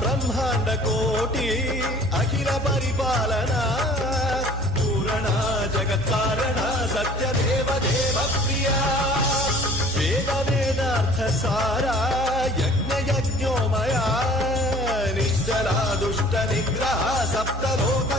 ब्रह्मांड कोटि अखिल परिपालना पूरणा जगत्कारणा सत्यदेव देव प्रिया वेद वेदार्थ सारा यज्ञ यज्ञोमया निश्चला दुष्ट निग्रह सप्तलोक